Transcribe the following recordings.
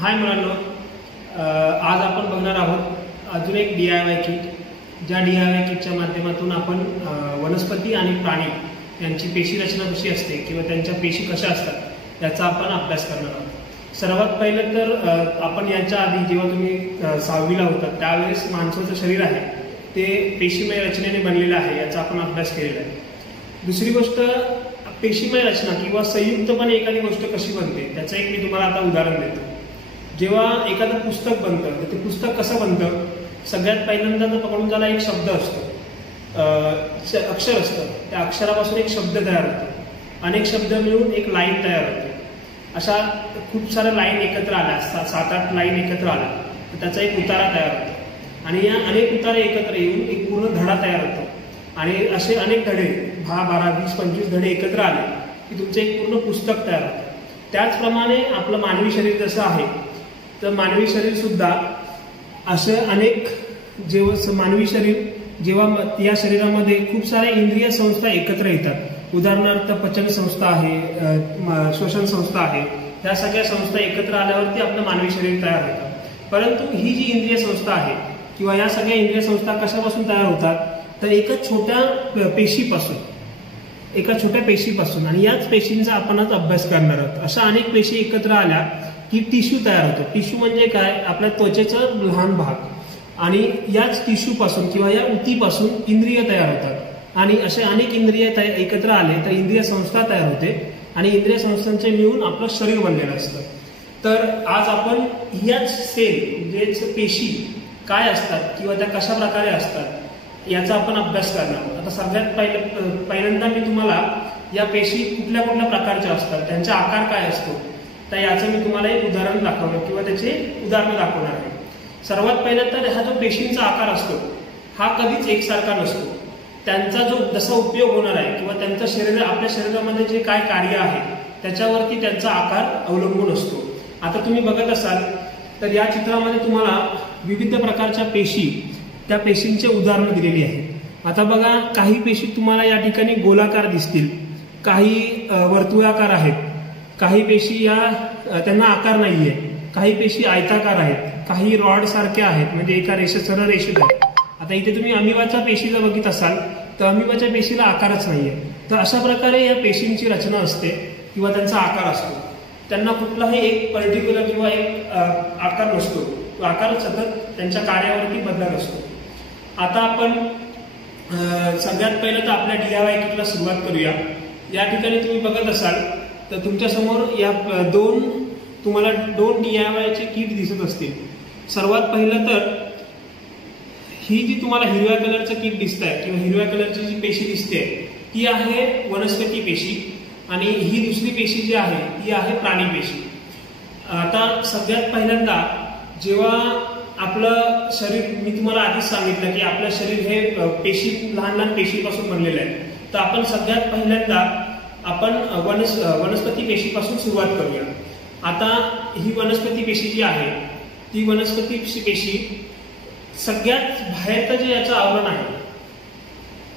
हाय मुलांनो, आज आपण बघणार आहोत अजून एक DIY किट. ज्या DIY किटच्या माध्यमातून आपण वनस्पती आणि प्राणी यांची पेशी रचना कशी असते किंवा त्यांच्या पेशी कशा असतात याचा आपण अभ्यास करणार आहोत. सर्वात पहिलं तर आपण याच्या आधी जेव्हा तुम्ही 6वीला होता त्यावेळेस माणसाचं शरीर आहे ते पेशीमय रचनेने बनलेलं आहे याचा आपण अभ्यास केलेला आहे. दुसरी गोष्ट, पेशीमय रचना किंवा संयुक्तपणे एखादी गोष्ट कशी बनते त्याचं एक मी तुम्हाला आता उदाहरण देतो. जेव्हा एखादं पुस्तक बनतं तर ते पुस्तक कसं बनतं, सगळ्यात पहिल्यांदा पकडून त्याला एक शब्द असतो, अक्षर असतं. त्या अक्षरापासून एक शब्द तयार होतो, अनेक शब्द मिळून एक लाईन तयार होते. अशा खूप साऱ्या लाईन एकत्र आल्या, 7-8 लाईन एकत्र आल्या तर त्याचा एक उतारा तयार होतो आणि या अनेक उतारे एकत्र येऊन एक पूर्ण धडा तयार होतो. आणि असे अनेक धडे 10, 12, 20, 25 धडे एकत्र आले की तुमचं एक पूर्ण पुस्तक तयार होतं. त्याचप्रमाणे आपलं मानवी शरीर जसं आहे तर मानवी शरीर सुद्धा असे अनेक मानवी शरीर जेव्हा या शरीरामध्ये खूप साऱ्या इंद्रिय संस्था एकत्र येतात, उदाहरणार्थ पचन संस्था आहे, श्वसन संस्था आहे, त्या सगळ्या संस्था एकत्र आल्यावरती आपलं मानवी शरीर तयार होतं. परंतु ही जी इंद्रिय संस्था आहे किंवा या सगळ्या इंद्रिय संस्था कशापासून तयार होतात तर एका छोट्या पेशीपासून आणि याच पेशींचा आपण आज अभ्यास करणार आहोत. अशा अनेक पेशी एकत्र आल्या की टिश्यू तयार होतो. टिश्यू म्हणजे काय, आपल्या त्वचेचा लहान भाग. आणि याच टिश्यूपासून किंवा या उतीपासून इंद्रिय तयार होतात आणि असे अनेक इंद्रिय एकत्र आले तर इंद्रिय संस्था तयार होते आणि इंद्रिय संस्थांचे मिळून आपलं शरीर बनलेलं असतं. तर आज आपण याच सेल म्हणजे पेशी काय असतात किंवा त्या कशा प्रकारे असतात याचा आपण अभ्यास करणार आहोत. आता सगळ्यात पहिल्यांदा मी तुम्हाला या पेशी कुठल्या कुठल्या प्रकारच्या असतात, त्यांचा आकार काय असतो तर याचं मी तुम्हाला एक उदाहरण दाखवणार किंवा त्याचे उदाहरण दाखवणार आहे. सर्वात पहिलं तर हा जो पेशींचा आकार असतो हा कधीच एकसारखा नसतो. त्यांचा जो जसा उपयोग होणार आहे किंवा त्यांचं शरीर आपल्या शरीरामध्ये जे काय कार्य आहे त्याच्यावरती त्यांचा आकार अवलंबून असतो. आता तुम्ही बघत असाल तर या चित्रामध्ये तुम्हाला विविध प्रकारच्या पेशी, त्या पेशींचे उदाहरण दिलेली आहे. आता बघा, काही पेशी तुम्हाला या ठिकाणी गोलाकार दिसतील, काही वर्तुळाकार आहेत, काही पेशी त्यांना आकार नाहीये, काही पेशी आयताकार आहेत, काही रॉड सारख्या आहेत म्हणजे एका सरळ रेषेत आहेत. आता इथे तुम्ही अमिबाच्या पेशी जर बघित असाल तर अमिबाच्या पेशीला आकारच नाहीये. तर अशा प्रकारे या पेशींची रचना असते किंवा त्यांचा आकार असतो. त्यांना कुठलाही एक पर्टिक्युलर किंवा एक आकार नसतो, तो आकार सतत त्यांच्या कार्यावरती बदलत असतो. आता आपण सगळ्यात पहिलं तर आपल्या DIY किटला सुरुवात करूया. या ठिकाणी तुम्ही बघत असाल तर तुमच्या समोर या तुम्हाला दोन DIYचे किट दिसत असतील. सर्वात पहिलं तर ही जी तुम्हाला हिरव्या कलरचं किट दिसत आहे किंवा हिरव्या कलरची जी पेशी दिसते ती आहे वनस्पती पेशी आणि ही दुसरी पेशी जी आहे ती आहे प्राणी पेशी. आता सगळ्यात पहिल्यांदा जेव्हा आपलं शरीर, मी तुम्हाला आधीच सांगितलं की आपलं शरीर हे पेशी, लहान लहान पेशीपासून बनलेलं आहे. तर आपण सगळ्यात पहिल्यांदा आपण वनस्पती पेशीपासून सुरुवात करूया. आता ही वनस्पती पेशी जी आहे ती वनस्पती पेशी सगळ्यात बाहेरचं जे याचं आवरण आहे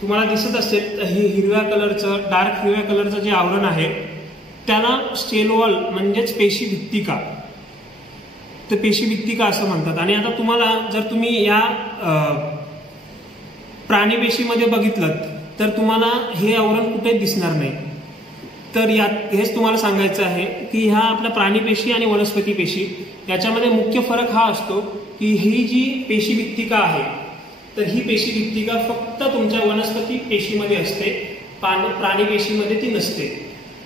तुम्हाला दिसत असेल तर हे हिरव्या कलरचं, डार्क हिरव्या कलरचं जे आवरण आहे त्याला सेल वॉल म्हणजेच पेशी भित्तिका, तर पेशी भित्तिका असं म्हणतात. आणि आता तुम्हाला जर तुम्ही या प्राणी पेशीमध्ये बघितलं तर तुम्हाला हे आवरण कुठेच दिसणार नाही. तर हेच तुम्हाला सांगायचं आहे की ह्या आपल्या प्राणी पेशी आणि वनस्पती पेशी याच्यामध्ये मुख्य फरक हा असतो की ही जी पेशी भित्तिका आहे तर ही पेशी भित्तिका फक्त तुमच्या वनस्पती पेशीमध्ये असते, प्राणी पेशीमध्ये ती नसते.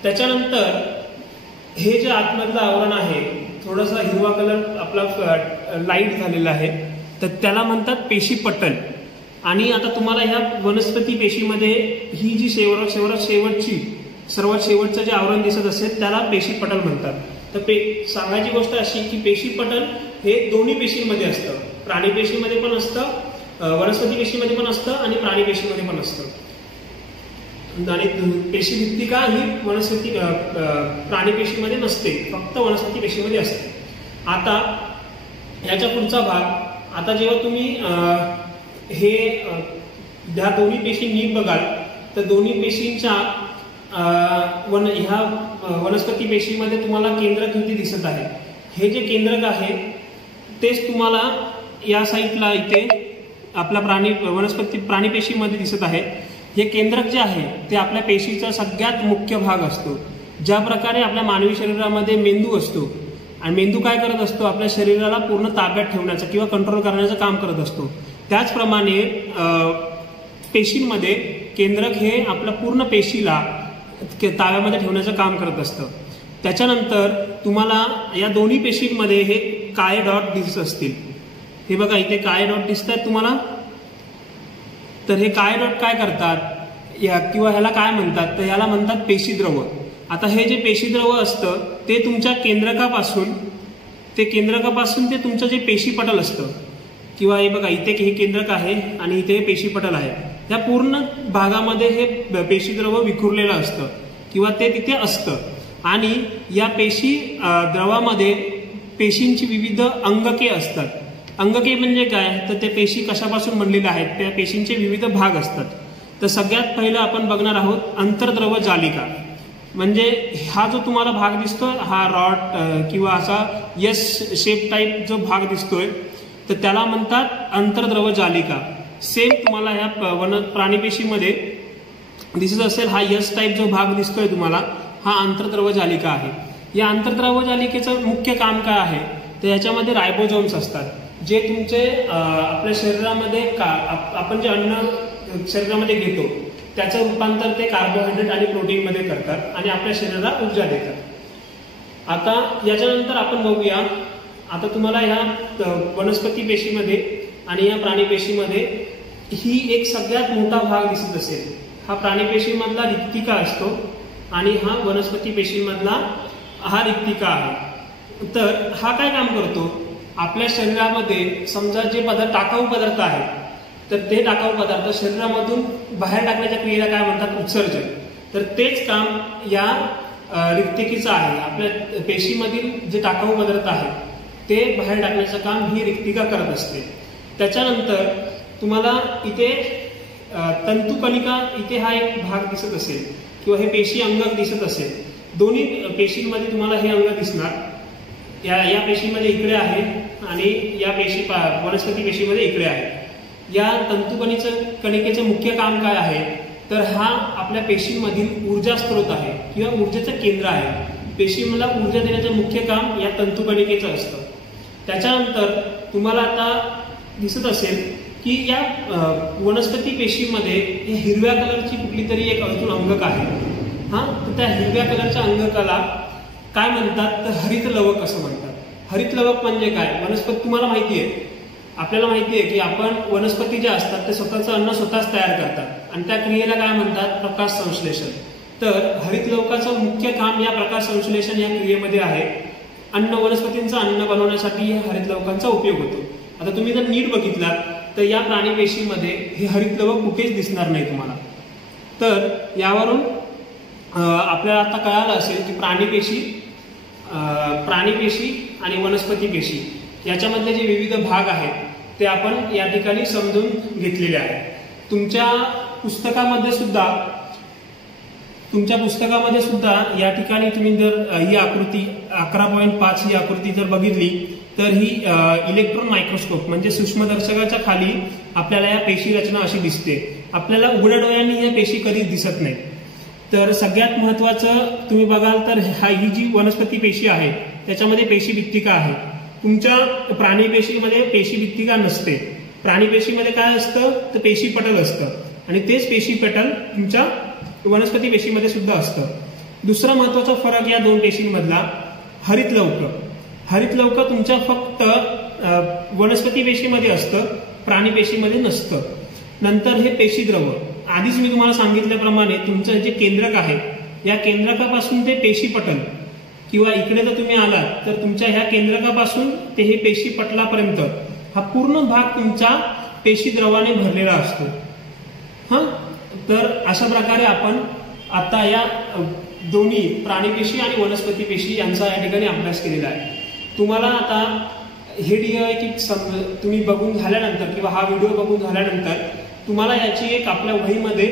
त्याच्यानंतर हे जे आतमधलं आवरण आहे थोडासा हिरवा कलर आपला लाईट झालेला आहे तर त्याला म्हणतात पेशी पटल. आणि आता तुम्हाला ह्या वनस्पती पेशीमध्ये ही जी सर्वात शेवटचं जे आवरण दिसत असेल त्याला पेशी पटल म्हणतात. तर सांगायची गोष्ट अशी की पेशी पटल हे दोन्ही पेशींमध्ये असतं, प्राणी पेशीमध्ये पण असतं, वनस्पती पेशीमध्ये पण असतं आणि प्राणी पेशीमध्ये पण असतं. आणि पेशी भित्तिका ही प्राणी पेशीमध्ये नसते, फक्त वनस्पती पेशीमध्ये असते. आता याच्या पुढचा भाग, आता जेव्हा तुम्ही ह्या दोन्ही पेशी नीट बघाल तर दोन्ही पेशींच्या ह्या वनस्पती पेशीमध्ये तुम्हाला केंद्रकृती दिसत आहे हे जे केंद्रक आहे तेच तुम्हाला या साईडला इथे आपला वनस्पती प्राणीपेशीमध्ये दिसत आहे. हे केंद्रक जे आहे ते आपल्या पेशीचा सगळ्यात मुख्य भाग असतो. ज्या प्रकारे आपल्या मानवी शरीरामध्ये मेंदू असतो आणि मेंदू काय करत असतो, आपल्या शरीराला पूर्ण ताब्यात ठेवण्याचं किंवा कंट्रोल करण्याचं काम करत असतो, त्याचप्रमाणे पेशींमध्ये केंद्रक हे आपल्या पूर्ण पेशीला ताब्यामध्ये ठेवण्याचं काम करत असतं. त्याच्यानंतर तुम्हाला या दोन्ही पेशींमध्ये हे काळे डॉट दिसत असतील. हे बघा इथे काळे डॉट दिसतात तुम्हाला. तर हे काळे डॉट काय करतात किंवा ह्याला काय म्हणतात, तर ह्याला म्हणतात पेशीद्रव. आता हे जे पेशीद्रव असतं ते तुमच्या केंद्रकापासून ते तुमचं जे पेशीपटल असतं, किंवा हे बघा इथे हे केंद्रक आहे आणि इथे हे पेशीपटल आहे, या पूर्ण भागामध्ये हे पेशीद्रव विखुरलेलं असतं किंवा ते तिथे असतं. आणि या पेशी द्रवामध्ये पेशींची विविध अंगके असतात. अंगके म्हणजे काय, तर ते पेशी कशापासून बनलेल्या आहेत, त्या पेशींचे विविध भाग असतात. तर सगळ्यात पहिलं आपण बघणार आहोत अंतर्द्रव जालिका. म्हणजे हा जो तुम्हाला भाग दिसतोय, हा रॉड किंवा असा यस शेप टाईप जो भाग दिसतोय, तर त्याला म्हणतात अंतर्द्रव जालिका. सेम तुम्हाला ह्या प्राणीपेशीमध्ये दिसत असेल, हा यस टाईप जो भाग दिसतोय तुम्हाला, हा अंतर्द्रव जालिका आहे. या अंतर्द्रव जालिकेचं मुख्य काम काय आहे, तर याच्यामध्ये रायबोझोम्स असतात, जे तुमचे आपल्या शरीरामध्ये आपण जे अन्न शरीरामध्ये घेतो त्याचं रूपांतर ते कार्बोहायड्रेट आणि प्रोटीनमध्ये करतात आणि आपल्या शरीराला ऊर्जा देतात. आता याच्यानंतर आपण बघूया, आता तुम्हाला ह्या वनस्पती पेशीमध्ये आणि या प्राणीपेशीमध्ये ही एक सगळ्यात मोठा भाग दिसत असेल. हा प्राणीपेशीमधला रिक्तिका असतो आणि हा वनस्पती पेशीमधला हा रिक्तिका आहे. तर हा काय काम करतो, आपल्या शरीरामध्ये समजा जे टाकाऊ पदार्थ आहेत, तर ते टाकाऊ पदार्थ शरीरामधून बाहेर टाकण्याच्या क्रियेला काय म्हणतात, उत्सर्जन. तर तेच काम या रिक्तिकेचं आहे. आपल्या पेशीमधील जे टाकाऊ पदार्थ आहेत ते बाहेर टाकण्याचं काम ही रिक्तिका करत असते. त्याच्यानंतर तुम्हाला इथे तंतुकणिका, इथे हा एक भाग दिसत असेल किंवा हे पेशी अंगक दिसत असेल. दोन्ही पेशींमध्ये तुम्हाला हे अंग दिसणार. या पेशीमध्ये इकडे आहे आणि या वनस्पती पेशीमध्ये इकडे आहे. या तंतुकणिकेचं मुख्य काम काय आहे, तर हा आपल्या पेशींमधील ऊर्जा स्त्रोत आहे किंवा ऊर्जेचं केंद्र आहे. पेशींना ऊर्जा देण्याचं मुख्य काम या तंतुकणिकेचं असतं. त्याच्यानंतर तुम्हाला आता दिसत असेल की या वनस्पती पेशीमध्ये हिरव्या कलरची कुठली तरी एक अजून अंगक आहे. तर त्या हिरव्या कलरच्या अंगकाला काय म्हणतात, तर हरित लवक असं म्हणतात. हरित लवक म्हणजे काय, वनस्पती तुम्हाला माहिती आहे, आपल्याला माहिती आहे की आपण वनस्पती ज्या असतात ते स्वतःचं अन्न स्वतःच तयार करतात आणि त्या क्रियेला काय म्हणतात, प्रकाश संश्लेषण. तर हरित लवकाचं मुख्य काम या प्रकाश संश्लेषण या क्रियेमध्ये आहे. वनस्पतींचं अन्न बनवण्यासाठी या हरित लवकांचा उपयोग होतो. आता तुम्ही जर नीट बघितलात तर या प्राणीपेशीमध्ये हे हरित लवक कुठेच दिसणार नाही तुम्हाला. तर यावरून आपल्याला आता कळालं असेल की प्राणीपेशी आणि वनस्पती पेशी याच्यामधले जे विविध भाग आहेत ते आपण या ठिकाणी समजून घेतलेले आहेत. तुमच्या पुस्तकामध्ये सुद्धा या ठिकाणी तुम्ही जर ही आकृती 11.5 ही आकृती जर बघितली तर ही इलेक्ट्रॉन मायक्रोस्कोप म्हणजे सूक्ष्मदर्शकाच्या खाली आपल्याला या पेशी रचना अशी दिसते. आपल्याला उघड्या डोळ्यांनी या पेशी कधीच दिसत नाही. तर सगळ्यात महत्वाचं तुम्ही बघाल तर ही जी वनस्पती पेशी आहे त्याच्यामध्ये पेशीभित्तिका आहे. तुमच्या प्राणीपेशीमध्ये पेशीभित्तिका नसते. प्राणीपेशीमध्ये काय असतं, तर पेशीपटल असतं आणि तेच पेशीपटल तुमच्या वनस्पती पेशीमध्ये सुद्धा असतं. दुसरा महत्वाचा फरक या दोन पेशींमधला हरित लवक तुमच्या फक्त वनस्पती पेशीमध्ये असतं, प्राणीपेशीमध्ये नसतं. नंतर हे पेशीद्रव, आधीच मी तुम्हाला सांगितल्याप्रमाणे तुमचं जे केंद्रक आहे या केंद्रकापासून ते पेशीपटल किंवा इकडे जर तुम्ही आलात तर तुमच्या ह्या केंद्रकापासून ते हे पेशीपटलापर्यंत हा पूर्ण भाग तुमच्या पेशीद्रवाने भरलेला असतो. तर अशा प्रकारे आपण आता या दोन्ही प्राणीपेशी आणि वनस्पती पेशी यांचा या ठिकाणी अभ्यास केलेला आहे. तुम्हाला आता हे तुम्ही बघून झाल्यानंतर किंवा हा व्हिडिओ बघून झाल्यानंतर तुम्हाला याची एक आपल्या वहीमध्ये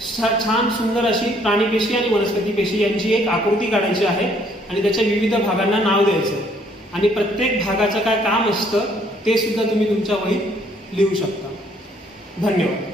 छान सुंदर अशी प्राणीपेशी आणि वनस्पती पेशी यांची एक आकृती काढायची आहे आणि त्याच्या विविध भागांना नाव द्यायचं. आणि प्रत्येक भागाचं काय काम असतं ते सुद्धा तुम्ही तुमच्या वहीत लिहू शकता. धन्यवाद.